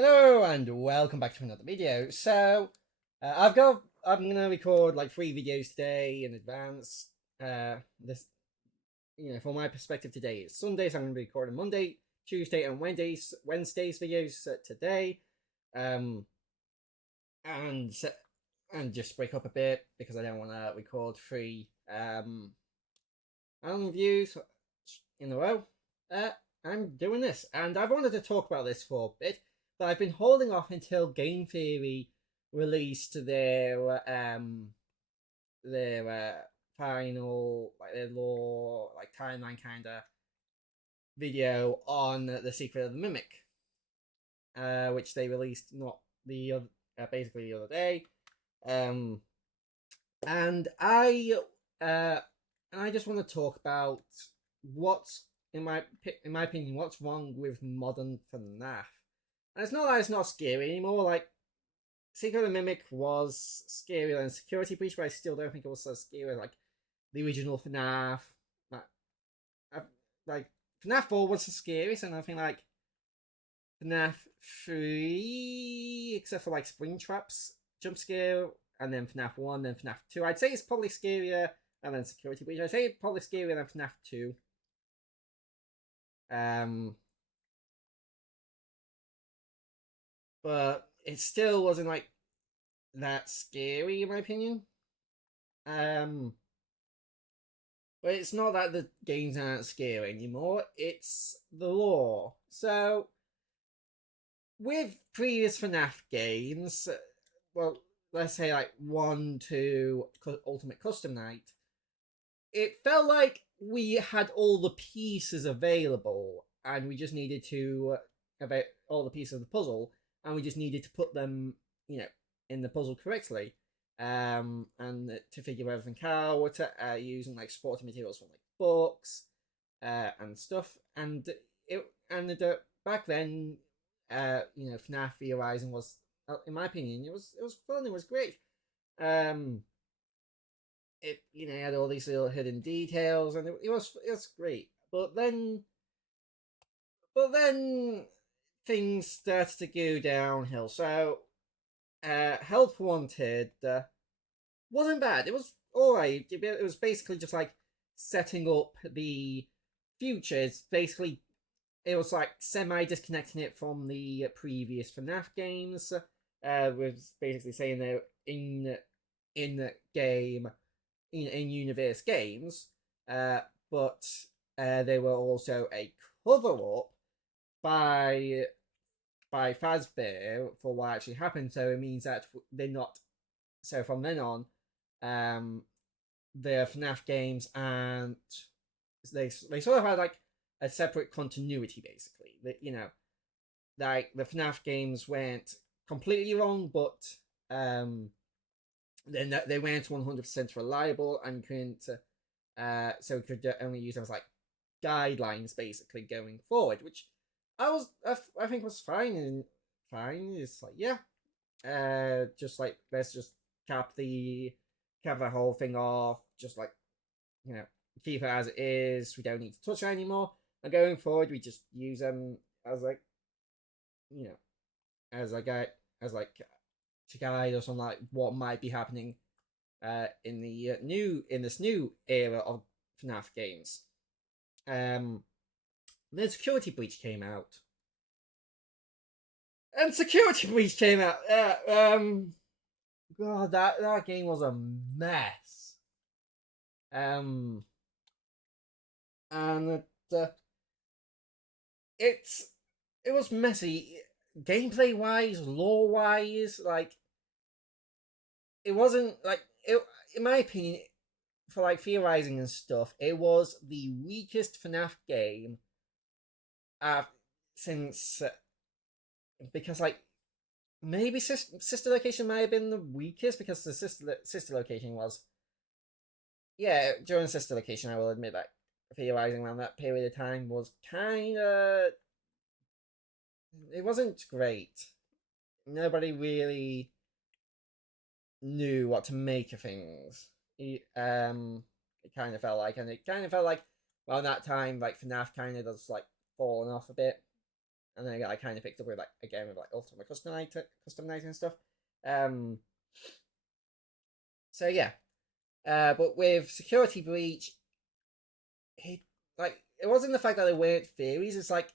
Hello and welcome back to another video. I'm gonna record like 3 videos today in advance. This, from my perspective today is Sunday, so I'm gonna be recording Monday, Tuesday, and Wednesday's videos today. Um, and and just break up a bit because I don't want to record 3 reviews in a row. Uh, I'm doing this, and I've wanted to talk about this for a bit, but I've been holding off until Game Theory released their final their lore timeline kind of video on the Secret of the Mimic, which they released not the other, basically the other day, um, and uh, I just want to talk about what's in my opinion what's wrong with modern FNAF. And it's not that it's not scary anymore. Like Secret of the Mimic was scarier than Security Breach, but I still don't think it was so scary as like the original FNAF. Like, like FNAF 4 was the scariest, and I think like FNAF 3, except for like Springtrap's jump scare, and then FNAF 1, then FNAF 2. I'd say it's probably scarier, and then Security Breach. I'd say it's probably scarier than FNAF 2. Um, but it still wasn't like that scary in my opinion. Um, but it's not that the games aren't scary anymore, it's the lore. So, with previous FNAF games, well, let's say like 1 to Ultimate Custom Night, it felt like we had all the pieces available and we just needed to about all the pieces of the puzzle and we just needed to put them, in the puzzle correctly. And to figure everything out, using like supporting materials from like books, and stuff. And back then, FNAF Theorizing was, in my opinion, it was fun. It was great. Um, it had all these little hidden details, and it was great. But then things started to go downhill. So, Help Wanted wasn't bad. It was alright. It was basically just like setting up the future. It was like semi disconnecting it from the previous FNAF games. With basically saying they're in game in universe games, but they were also a cover up by Fazbear for what actually happened. So it means that they're not. So from then on, um, the FNAF games and they sort of had like a separate continuity basically. Like the FNAF games went completely wrong, but then they weren't 100% reliable and couldn't. So we could only use them as like guidelines basically going forward, which I think was fine and fine. It's like yeah, just like let's just cap the whole thing off, just like you know keep it as it is. We don't need to touch it anymore. And going forward, we just use them as like you know as a guide as like to guide us on like what might be happening in this new era of FNAF games. Um, then Security Breach came out, and Security Breach came out. God, that game was a mess. Um, and it's it was messy, gameplay wise, lore wise. Like it wasn't like it. In my opinion, for like theorizing and stuff, it was the weakest FNAF game uh, since because like maybe sister location might have been the weakest because the sister location was during sister location I will admit that theorizing around that period of time was kind of it wasn't great. Nobody really knew what to make of things. It kind of felt like, and it kind of felt like around that time, like FNAF kind of just like falling off a bit. and then I kind of picked up with like again with like ultimate customizing and stuff. Um, so yeah, but with Security Breach, it like it wasn't the fact that there weren't theories. It's like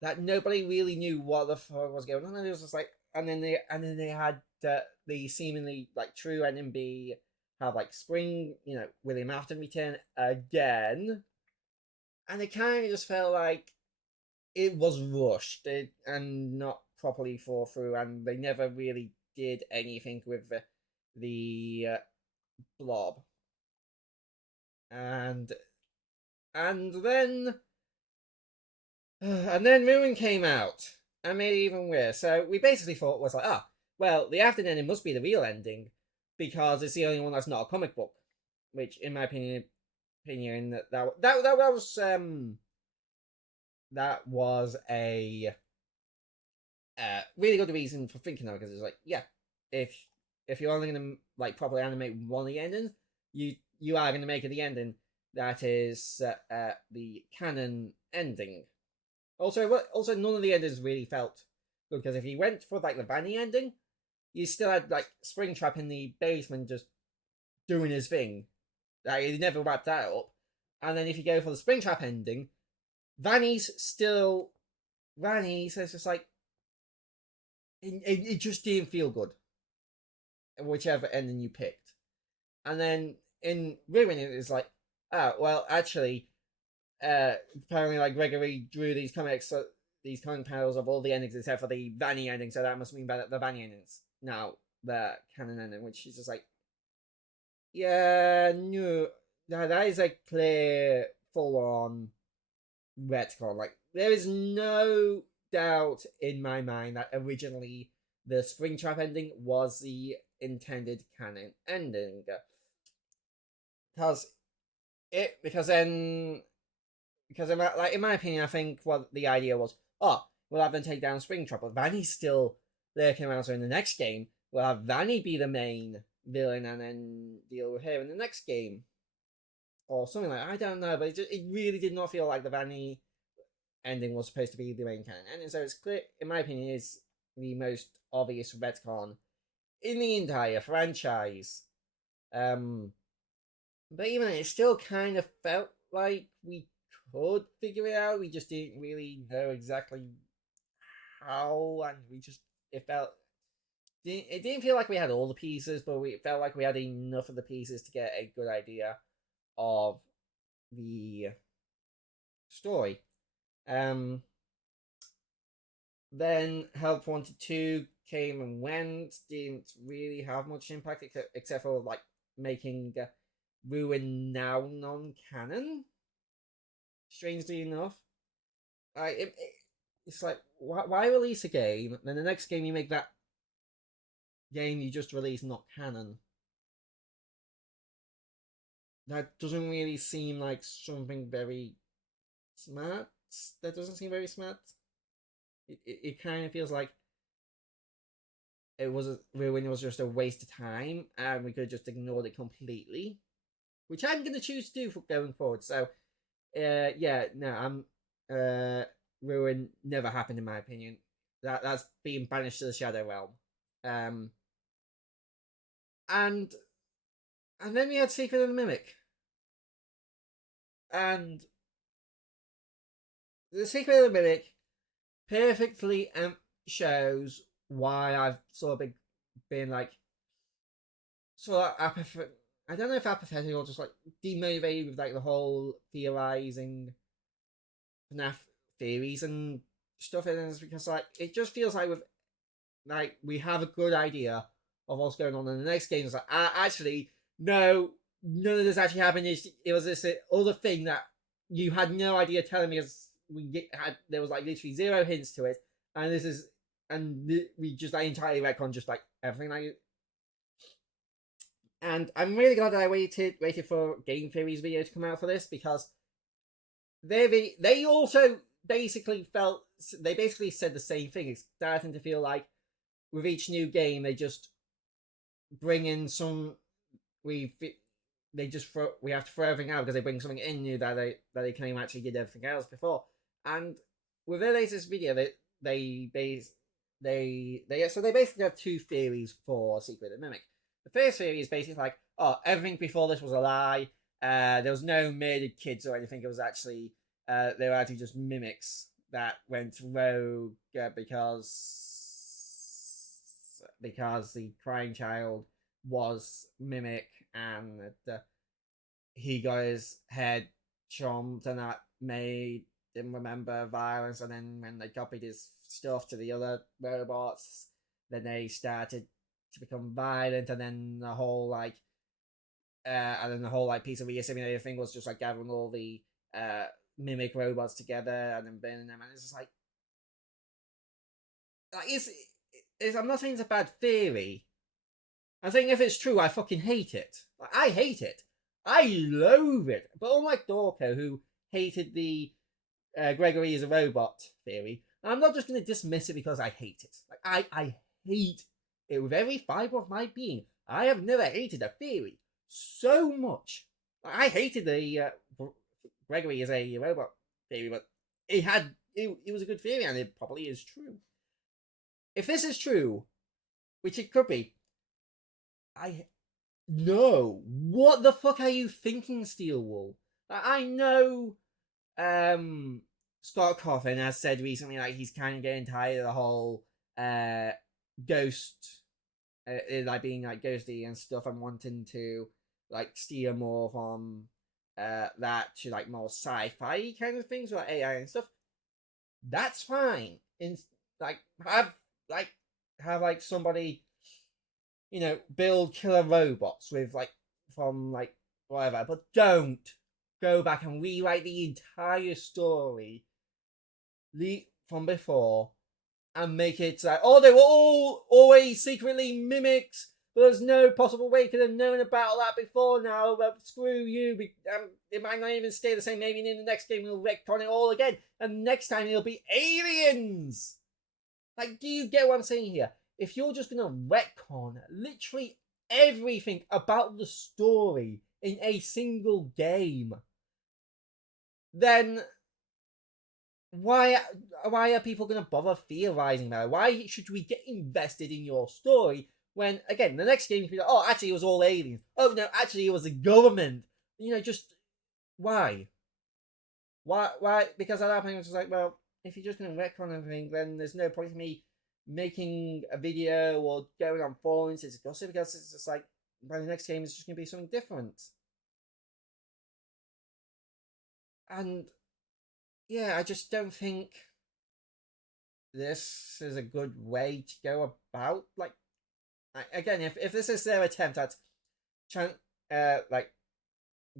that nobody really knew what the fuck was going on, and it was just like, and then they had the seemingly like true NMB have like Spring, William Afton return again, and it kind of just felt like it was rushed and not properly thought through, and they never really did anything with the blob, and and then and then Ruin came out and made it even worse. So we basically thought was like, well, the after ending must be the real ending because it's the only one that's not a comic book, which, in my opinion, that was a really good reason for thinking of it, because it's like, yeah, if you're only gonna like properly animate one of the endings, you are gonna make it the ending that is the canon ending. Also, none of the endings really felt good, because if you went for like the Vanny ending, you still had like Springtrap in the basement just doing his thing. Like he never wrapped that up. And then if you go for the Springtrap ending, Vanny's still Vanny. So it's just like it just didn't feel good, whichever ending you picked. And then in Ruin, it was like, well, actually, apparently, like Gregory drew these comics, so these comic panels of all the endings except for the Vanny ending, so that must mean that the Vanny endings now the canon ending, which is just like, yeah, no, that is a clear, full on retcon. Like, there is no doubt in my mind that originally the Springtrap ending was the intended canon ending, because it because then because in my opinion, I think what the idea was, we'll have them take down Springtrap, but Vanny's still lurking around. So in the next game, we'll have Vanny be the main villain and then deal with her in the next game, or something like that. I don't know, but it really did not feel like the Vanny ending was supposed to be the main canon ending. So it's clear, in my opinion, is the most obvious retcon in the entire franchise. Um, but even it still kind of felt like we could figure it out. We just didn't really know exactly how, and we just it didn't feel like we had all the pieces, but it felt like we had enough of the pieces to get a good idea of the story. Then Help Wanted 2 came and went, didn't really have much impact except for like making Ruin now non-canon. Strangely enough, it's like, why release a game, then the next game you make that game you just released not canon? That doesn't really seem like something very smart. That doesn't seem very smart. It kind of feels like when it was just a waste of time and we could have just ignored it completely, which I'm going to choose to do for going forward. So, yeah, no, Ruin never happened in my opinion. That's being banished to the Shadow Realm. Um, and and then we had Secret of the Mimic, and the Secret of the Mimic perfectly shows why I've sort of been like sort of apathetic. I don't know if apathetic or just like demotivated with like the whole theorizing FNAF theories and stuff. And it's because like it just feels like we have a good idea of what's going on, and the next game is like, actually, no, none of this actually happened. It was this other thing that you had no idea telling me, as there was like literally zero hints to it, and we just like entirely retcon just like everything like. And I'm really glad that I waited for Game Theory's video to come out for this, because they also basically said the same thing. It's starting to feel like with each new game they just bring in some we they just we have to throw everything out because they bring something in new that they claim actually did everything else before. And with their latest video, they base they basically have two theories for Secret of the Mimic. The first theory is basically like, oh, everything before this was a lie. There was no murdered kids or anything. It was actually they were actually just mimics that went rogue because the crying child was mimic and he got his head chomped and that made him remember violence. And then when they copied his stuff to the other robots, then they started to become violent. And then the whole piece of reassimilated thing was just like gathering all the mimic robots together and then burning them. And it's just like I'm not saying it's a bad theory. I'm saying if it's true, I fucking hate it. Like, I hate it. I loathe it. But unlike Dorko, who hated the Gregory is a robot theory, I'm not just going to dismiss it because I hate it. Like I hate it with every fiber of my being. I have never hated a theory so much. Like, I hated the Gregory is a robot theory, but it was a good theory and it probably is true. If this is true, which it could be, no. What the fuck are you thinking, Steelwool? I know Scott Coffin has said recently like he's kind of getting tired of the whole ghost like being like ghosty and stuff and wanting to like steer more from that to like more sci-fi kind of things like AI and stuff. That's fine. In like have like somebody build killer robots with like from like whatever, but don't go back and rewrite the entire story from before and make it like, oh, they were all always secretly mimics. There's no possible way you could have known about that before now. Screw you. It might not even stay the same. Maybe in the next game we'll retcon it all again. And next time it'll be aliens. Like, do you get what I'm saying here? If you're just going to retcon literally everything about the story in a single game, then why are people going to bother theorizing about it? Why should we get invested in your story when, again, the next game you be like, oh, actually it was all aliens. Oh, no, actually it was the government. Just why? Why? Because at that point it's just like, well, if you're just going to retcon everything, then there's no point in me making a video or going on forums to discuss it, because it's just like, by the next game it's just going to be something different. And yeah, I just don't think this is a good way to go about, like, again, if this is their attempt at like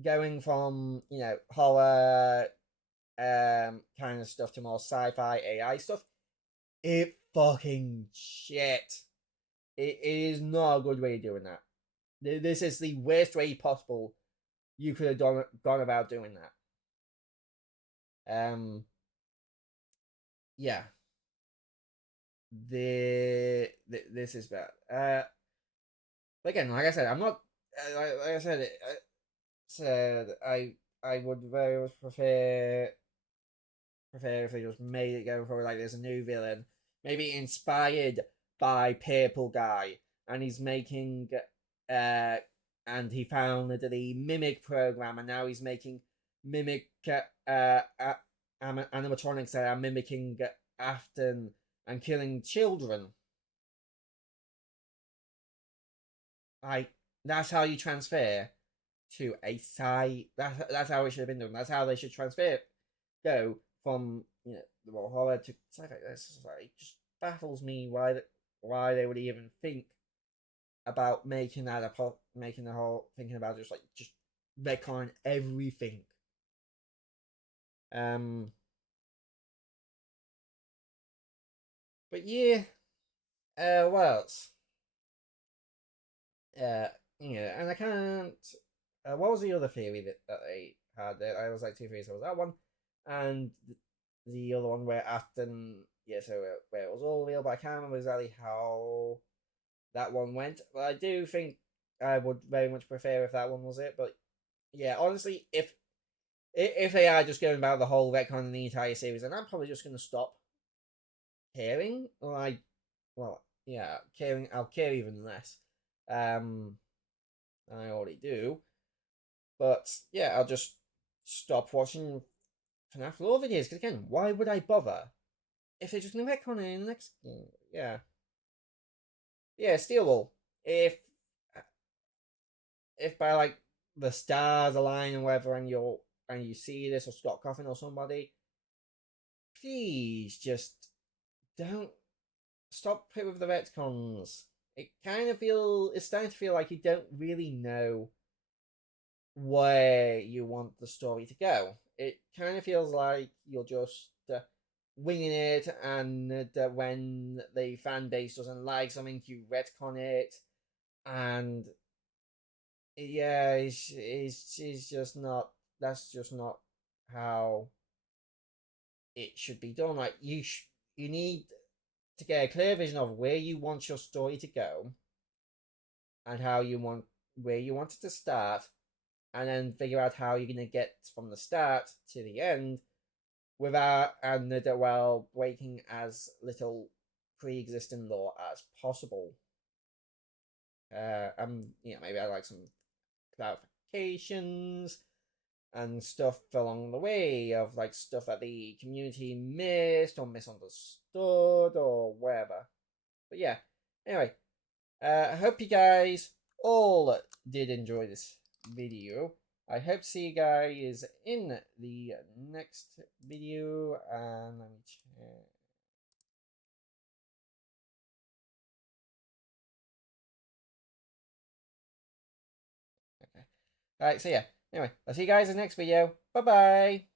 going from horror kind of stuff to more sci-fi AI stuff, it fucking shit. It is not a good way of doing that. This is the worst way possible you could have gone about doing that. Yeah. This is bad. But again, like I said, I'm not. Like I said, I would very much prefer if they just made it go for like there's a new villain, maybe inspired by Purple Guy, and he's making and he founded the Mimic program, and now he's making Mimic animatronics that are mimicking Afton and killing children. Like, that's how you transfer to a sci. That's how it should have been done. That's how they should transfer go from the more horror to sci-fi. It just baffles me why they would even think about making making the whole thinking about just retcon everything. But yeah, what else? And I can't. What was the other theory that they had? I was like two theories. There was that one, and the other one where Afton, where it was all real, but I can't remember exactly how that one went. But I do think I would very much prefer if that one was it. But yeah, honestly, if they are just going about the whole retcon in the entire series, then I'm probably just going to stop. caring. Like, well, yeah, caring. I'll care even less. Um, I already do. But yeah, I'll just stop watching FNAF lore videos. Because again, why would I bother if they're just gonna retcon it in the next game? Yeah, yeah, Steelable. If by like the stars align and whatever, and you see this or Scott Coffin or somebody, please just don't stop it with the retcons. It's starting to feel like you don't really know where you want the story to go. It kind of feels like you're just winging it, and when the fan base doesn't like something, you retcon it, and yeah, it's just not. That's just not how it should be done. Like you need to get a clear vision of where you want your story to go and how you want where you want it to start, and then figure out how you're gonna get from the start to the end without and while breaking as little pre-existing law as possible. Maybe I like some clarifications and stuff along the way of like stuff that the community missed or misunderstood or whatever. But yeah, anyway, I hope you guys all did enjoy this video. I hope to see you guys in the next video. And let me check. Okay. Alright, so yeah. Anyway, I'll see you guys in the next video. Bye bye.